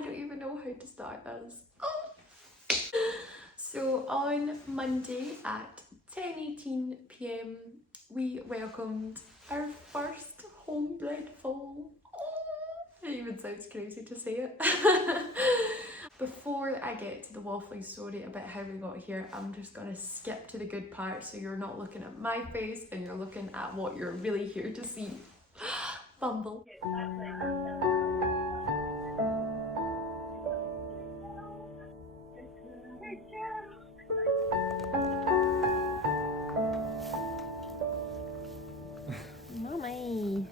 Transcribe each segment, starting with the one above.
I don't even know how to start this. Oh. So on Monday at 10:18 p.m. we welcomed our first homebred foal. Oh, it even sounds crazy to say it. Before I get to the waffling story about how we got here, I'm just gonna skip to the good part so you're not looking at my face and you're looking at what you're really here to see. Bumble. Mommy.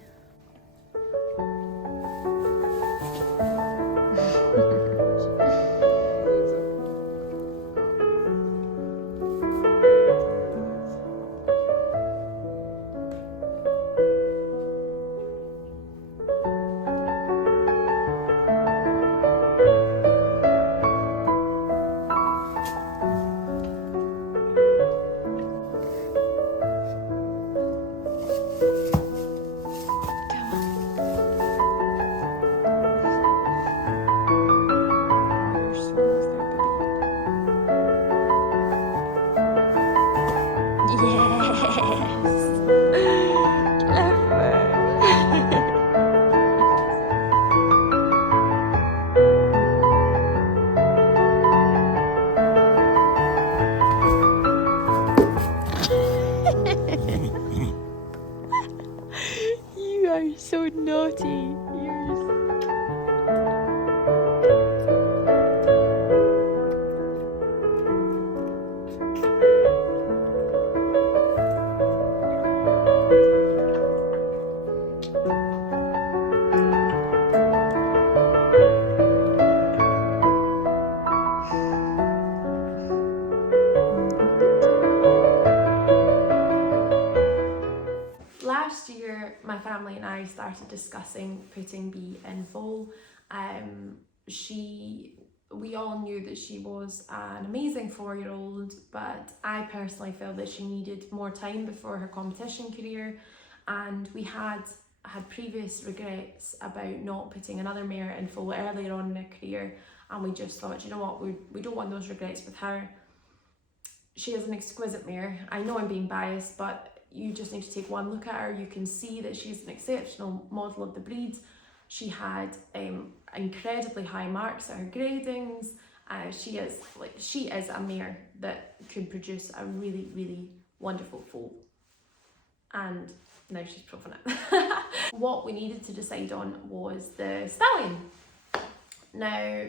You are so naughty. Last year, my family and I started discussing putting Bea in foal. We all knew that she was an amazing 4-year-old, but I personally felt that she needed more time before her competition career, and we had previous regrets about not putting another mare in foal earlier on in her career, and we just thought, you know what, we don't want those regrets with her. She is an exquisite mare. I know I'm being biased, but you just need to take one look at her. You can see that she's an exceptional model of the breed. She had incredibly high marks at her gradings. She is a mare that could produce a really, really wonderful foal. And now she's proven it. What we needed to decide on was the stallion. Now,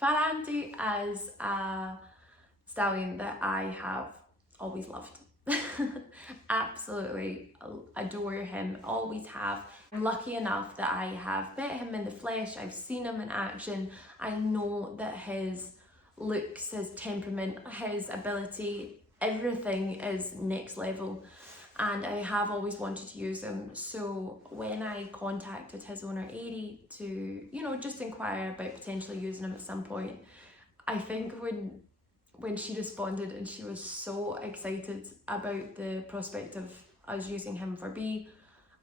Faranti is a stallion that I have always loved. Absolutely adore him, always have. I'm lucky enough that I have met him in the flesh, I've seen him in action. I know that his looks, his temperament, his ability, everything is next level, and I have always wanted to use him. So when I contacted his owner Airy to, you know, just inquire about potentially using him at some point, I think when she responded and she was so excited about the prospect of us using him for Bea,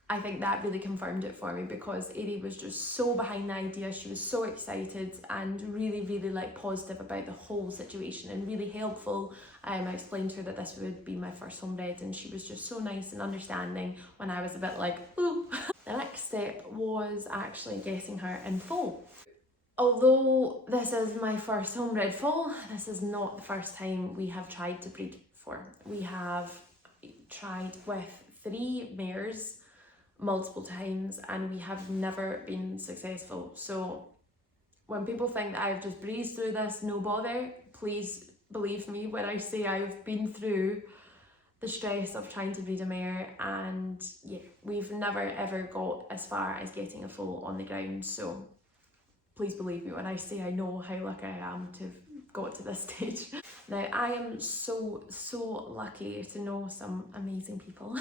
I think that really confirmed it for me, because Airy was just so behind the idea. She was so excited and really, really like positive about the whole situation and really helpful. I explained to her that this would be my first homebred, and she was just so nice and understanding when I was a bit like, ooh. The next step was actually getting her in foal. Although this is my first homebred foal, this is not the first time we have tried to breed for. We have tried with 3 mares multiple times and we have never been successful. So when people think that I've just breezed through this, no bother, please believe me when I say I've been through the stress of trying to breed a mare, and yeah, we've never ever got as far as getting a foal on the ground. So please believe me when I say I know how lucky I am to have got to this stage. Now, I am so lucky to know some amazing people.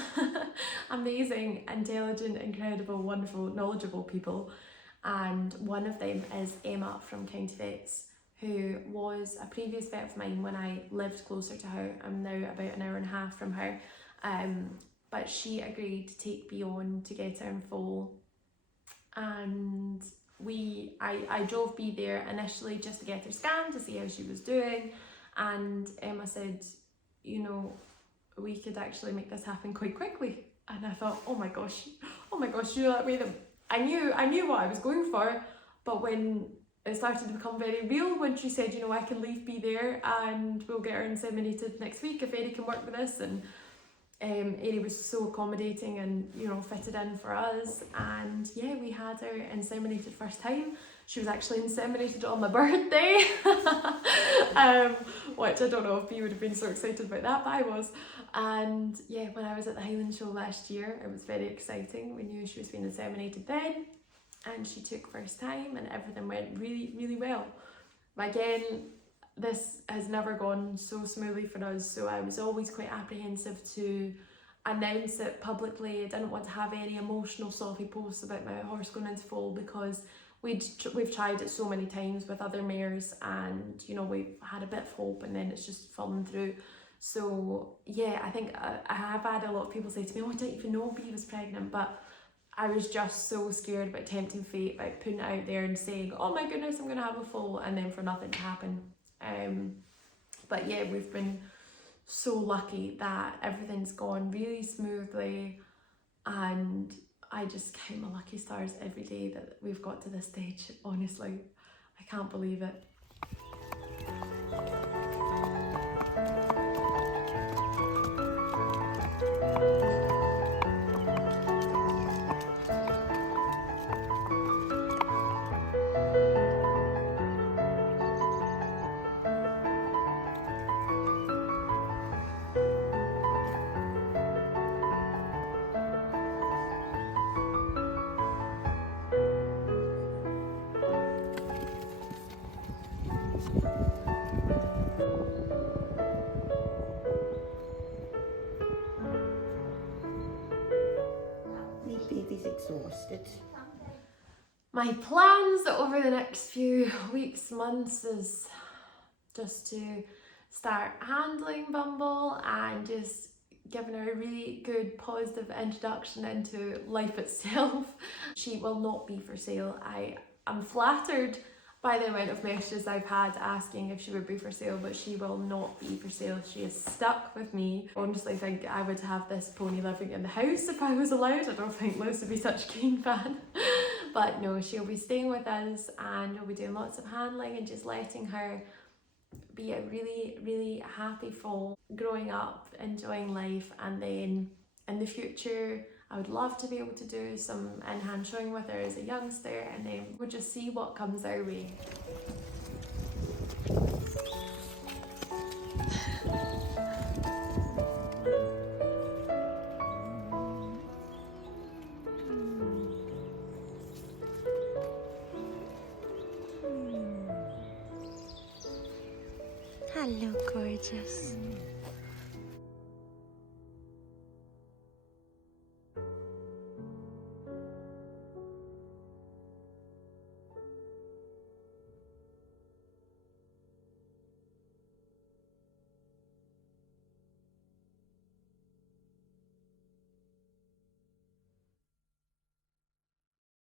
Amazing, intelligent, incredible, wonderful, knowledgeable people. And one of them is Emma from County Vets, who was a previous vet of mine when I lived closer to her. I'm now about an hour and a half from her. But she agreed to take Bea on to get her in foal. And we I drove B there initially just to get her scanned to see how she was doing, and Emma said, you know, we could actually make this happen quite quickly. And I thought, oh my gosh, you know, that way that I knew what I was going for, but when it started to become very real, when she said, you know, I can leave B there and we'll get her inseminated next week if Eddie can work with this, and Eddie was so accommodating and, you know, fitted in for us, and yeah, we had her inseminated first time. She was actually inseminated on my birthday, which I don't know if you would have been so excited about that, but I was. And yeah, when I was at the Highland Show last year, it was very exciting. We knew she was being inseminated then, and she took first time, and everything went really, really well. But again, this has never gone so smoothly for us, so I was always quite apprehensive to announce it publicly. I didn't want to have any emotional soppy posts about my horse going into foal, because we've tried it so many times with other mares, and you know, we've had a bit of hope and then it's just fallen through. So yeah, I think I have had a lot of people say to me, oh, I didn't even know B was pregnant, but I was just so scared about tempting fate, about putting it out there and saying, oh my goodness, I'm gonna have a foal, and then for nothing to happen. But yeah, we've been so lucky that everything's gone really smoothly, and I just count my lucky stars every day that we've got to this stage. Honestly, I can't believe it. Baby's exhausted. My plans over the next few weeks, months is just to start handling Bumble and just giving her a really good positive introduction into life itself. She will not be for sale. I am flattered by the amount of messages I've had asking if she would be for sale, but she will not be for sale. She is stuck with me. I honestly think I would have this pony living in the house if I was allowed. I don't think Liz would be such a keen fan. But no, she'll be staying with us, and we'll be doing lots of handling and just letting her be a really, really happy foal, growing up, enjoying life, and then in the future I would love to be able to do some in-hand showing with her as a youngster, and then we'll just see what comes our way. Hello, gorgeous.